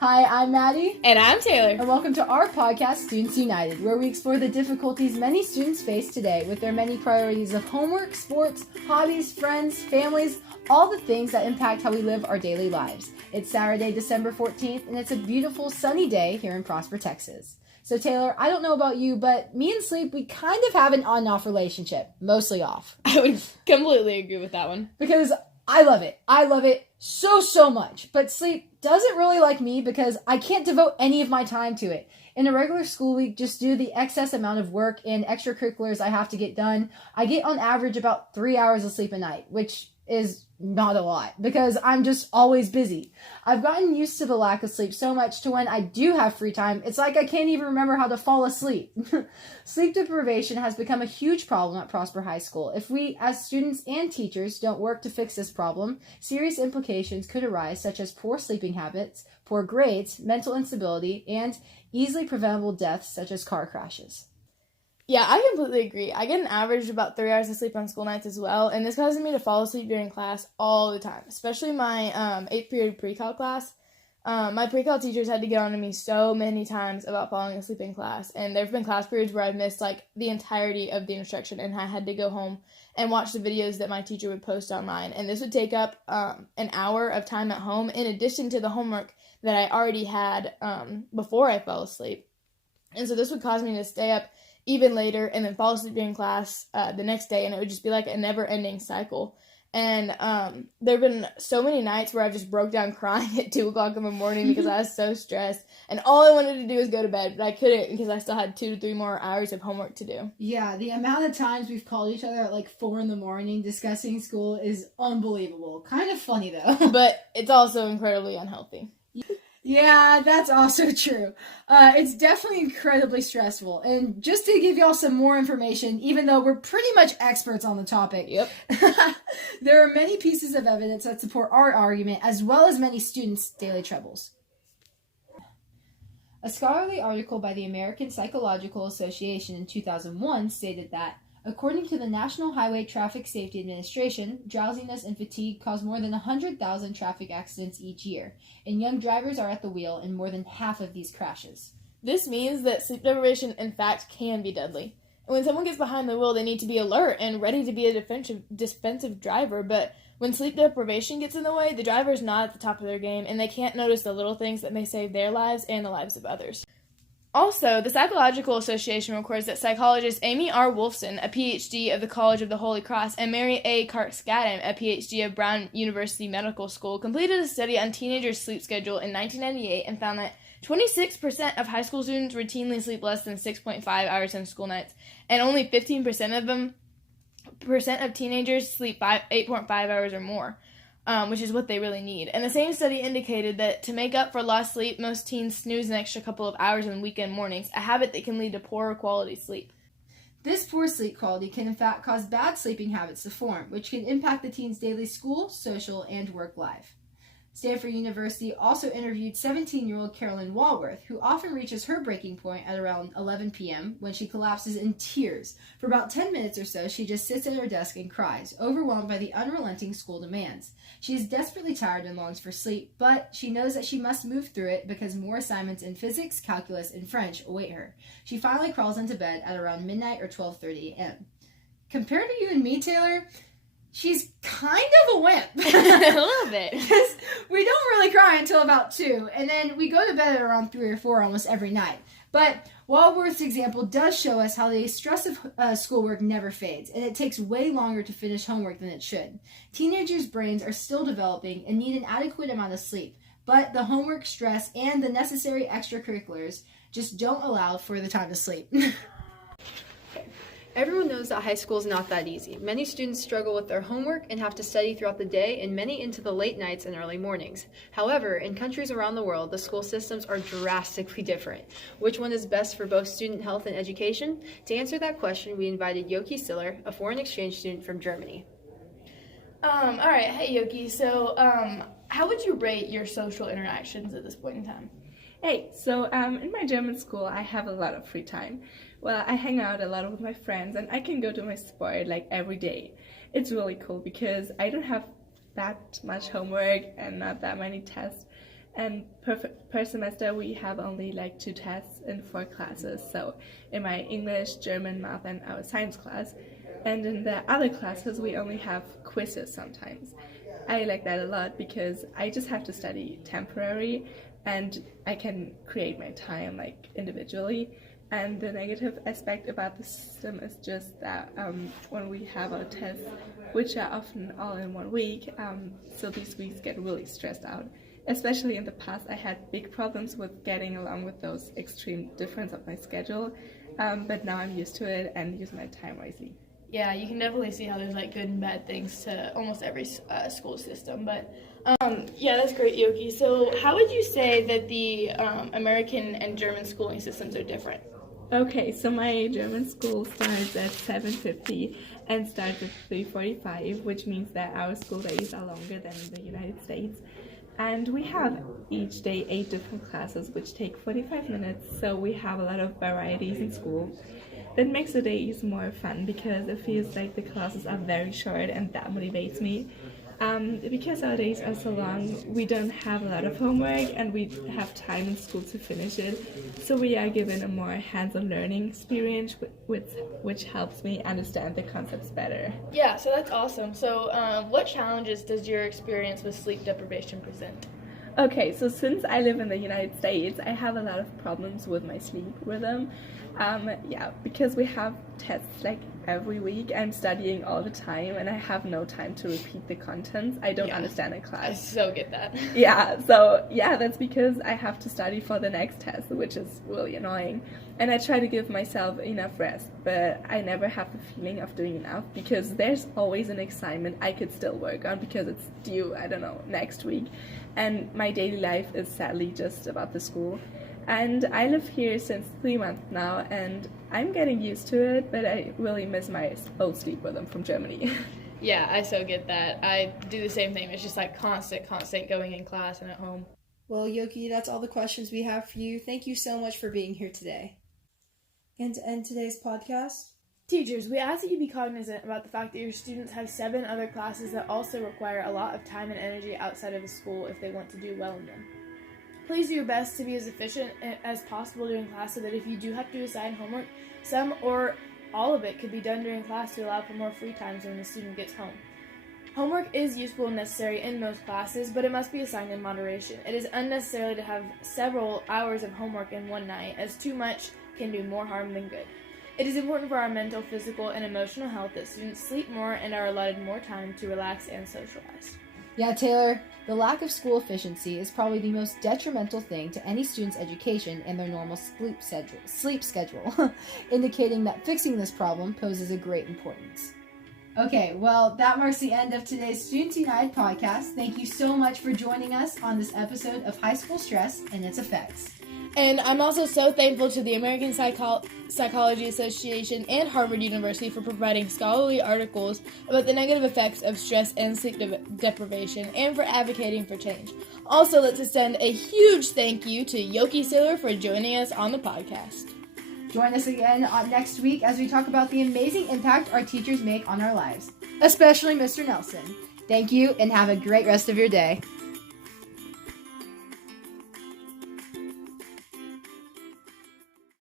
Hi, I'm Maddie. And I'm Taylor. And welcome to our podcast, Students United, where we explore the difficulties many students face today with their many priorities of homework, sports, hobbies, friends, families, all the things that impact how we live our daily lives. It's Saturday, December 14th, and it's a beautiful sunny day here in Prosper, Texas. So Taylor, I don't know about you, but me and sleep, we kind of have an on and off relationship. Mostly off. I would completely agree with that one. Because I love it. I love it so much. But sleep doesn't really like me because I can't devote any of my time to it. In a regular school week, just due to the excess amount of work and extracurriculars I have to get done, I get on average about 3 hours of sleep a night, which is not a lot because I'm just always busy. I've gotten used to the lack of sleep so much to when I do have free time, it's like I can't even remember how to fall asleep. Sleep deprivation has become a huge problem at Prosper High School. If we, as students and teachers, don't work to fix this problem, serious implications could arise such as poor sleeping habits, poor grades, mental instability, and easily preventable deaths such as car crashes. Yeah, I completely agree. I get an average of about 3 hours of sleep on school nights as well, and this causes me to fall asleep during class all the time, especially my 8th period pre-cal class. My pre-cal teachers had to get on to me so many times about falling asleep in class, and there have been class periods where I've missed like the entirety of the instruction, and I had to go home and watch the videos that my teacher would post online, and this would take up an hour of time at home in addition to the homework that I already had before I fell asleep. And so this would cause me to stay up even later and then fall asleep during class the next day, and it would just be like a never-ending cycle. And there have been so many nights where I just broke down crying at 2 o'clock in the morning because I was so stressed, and all I wanted to do was go to bed, but I couldn't because I still had 2 to 3 more hours of homework to do. Yeah, the amount of times we've called each other at like 4 in the morning discussing school is unbelievable. Kind of funny though. But it's also incredibly unhealthy. Yeah, that's also true. It's definitely incredibly stressful. And just to give y'all some more information, even though we're pretty much experts on the topic, Yep. there are many pieces of evidence that support our argument, as well as many students' daily troubles. A scholarly article by the American Psychological Association in 2001 stated that, according to the National Highway Traffic Safety Administration, drowsiness and fatigue cause more than 100,000 traffic accidents each year, and young drivers are at the wheel in more than half of these crashes. This means that sleep deprivation, in fact, can be deadly. And when someone gets behind the wheel, they need to be alert and ready to be a defensive driver, but when sleep deprivation gets in the way, the driver is not at the top of their game, and they can't notice the little things that may save their lives and the lives of others. Also, the Psychological Association records that psychologist Amy R. Wolfson, a Ph.D. of the College of the Holy Cross, and Mary A. Kark-Skadden, a Ph.D. of Brown University Medical School, completed a study on teenagers' sleep schedule in 1998 and found that 26% of high school students routinely sleep less than 6.5 hours on school nights, and only 15% of teenagers sleep 8.5 hours or more. Which is what they really need. And the same study indicated that to make up for lost sleep, most teens snooze an extra couple of hours on weekend mornings, a habit that can lead to poorer quality sleep. This poor sleep quality can in fact cause bad sleeping habits to form, which can impact the teen's daily school, social, and work life. Stanford University also interviewed 17-year-old Carolyn Walworth, who often reaches her breaking point at around 11 p.m. when she collapses in tears. For about 10 minutes or so, she just sits at her desk and cries, overwhelmed by the unrelenting school demands. She is desperately tired and longs for sleep, but she knows that she must move through it because more assignments in physics, calculus, and French await her. She finally crawls into bed at around midnight or 12:30 a.m. Compared to you and me, Taylor, she's kind of a wimp. A little bit. Because we don't really cry until about 2, and then we go to bed at around 3 or 4 almost every night. But Walworth's example does show us how the stress of schoolwork never fades, and it takes way longer to finish homework than it should. Teenagers' brains are still developing and need an adequate amount of sleep, but the homework stress and the necessary extracurriculars just don't allow for the time to sleep. Everyone knows that high school is not that easy. Many students struggle with their homework and have to study throughout the day, and many into the late nights and early mornings. However, in countries around the world, the school systems are drastically different. Which one is best for both student health and education? To answer that question, we invited Yoki Siller, a foreign exchange student from Germany. All right. Hey, Yoki. So, how would you rate your social interactions at this point in time? Hey, so in my German school, I have a lot of free time. Well, I hang out a lot with my friends, and I can go to my sport like every day. It's really cool because I don't have that much homework and not that many tests. And per semester, we have only like 2 tests in 4 classes. So in my English, German, math, and our science class. And in the other classes, we only have quizzes sometimes. I like that a lot because I just have to study temporary and I can create my time like individually. And the negative aspect about the system is just that when we have our tests, which are often all in 1 week, so these weeks get really stressed out. Especially in the past, I had big problems with getting along with those extreme difference of my schedule, but now I'm used to it and use my time wisely. Yeah, you can definitely see how there's like good and bad things to almost every school system. But yeah, that's great, Yoki. So how would you say that the American and German schooling systems are different? Okay, so my German school starts at 7:50 and starts at 3:45, which means that our school days are longer than in the United States. And we have each day 8 different classes, which take 45 minutes, so we have a lot of varieties in school. That makes the days more fun because it feels like the classes are very short and that motivates me. Because our days are so long, we don't have a lot of homework and we have time in school to finish it. So we are given a more hands-on learning experience which helps me understand the concepts better. Yeah, so that's awesome. So what challenges does your experience with sleep deprivation present? Okay, so since I live in the United States, I have a lot of problems with my sleep rhythm. Because we have tests like every week, I'm studying all the time and I have no time to repeat the contents. I don't understand in class. I so get that. That's because I have to study for the next test, which is really annoying. And I try to give myself enough rest, but I never have the feeling of doing enough because there's always an assignment I could still work on because it's due, next week. And my daily life is sadly just about the school. And I live here since 3 months now, and I'm getting used to it, but I really miss my old sleep rhythm from Germany. Yeah, I so get that. I do the same thing. It's just like constant going in class and at home. Well, Yoki, that's all the questions we have for you. Thank you so much for being here today. And to end today's podcast, teachers, we ask that you be cognizant about the fact that your students have 7 other classes that also require a lot of time and energy outside of the school if they want to do well in them. Please do your best to be as efficient as possible during class so that if you do have to assign homework, some or all of it could be done during class to allow for more free times when the student gets home. Homework is useful and necessary in most classes, but it must be assigned in moderation. It is unnecessary to have several hours of homework in one night, as too much can do more harm than good. It is important for our mental, physical, and emotional health that students sleep more and are allotted more time to relax and socialize. Yeah, Taylor, the lack of school efficiency is probably the most detrimental thing to any student's education and their normal sleep schedule, indicating that fixing this problem poses a great importance. Okay, well, that marks the end of today's Students United podcast. Thank you so much for joining us on this episode of High School Stress and its Effects. And I'm also so thankful to the American Psychology Association and Harvard University for providing scholarly articles about the negative effects of stress and sleep deprivation and for advocating for change. Also, let's extend a huge thank you to Yoki Sailor for joining us on the podcast. Join us again next week as we talk about the amazing impact our teachers make on our lives, especially Mr. Nelson. Thank you and have a great rest of your day.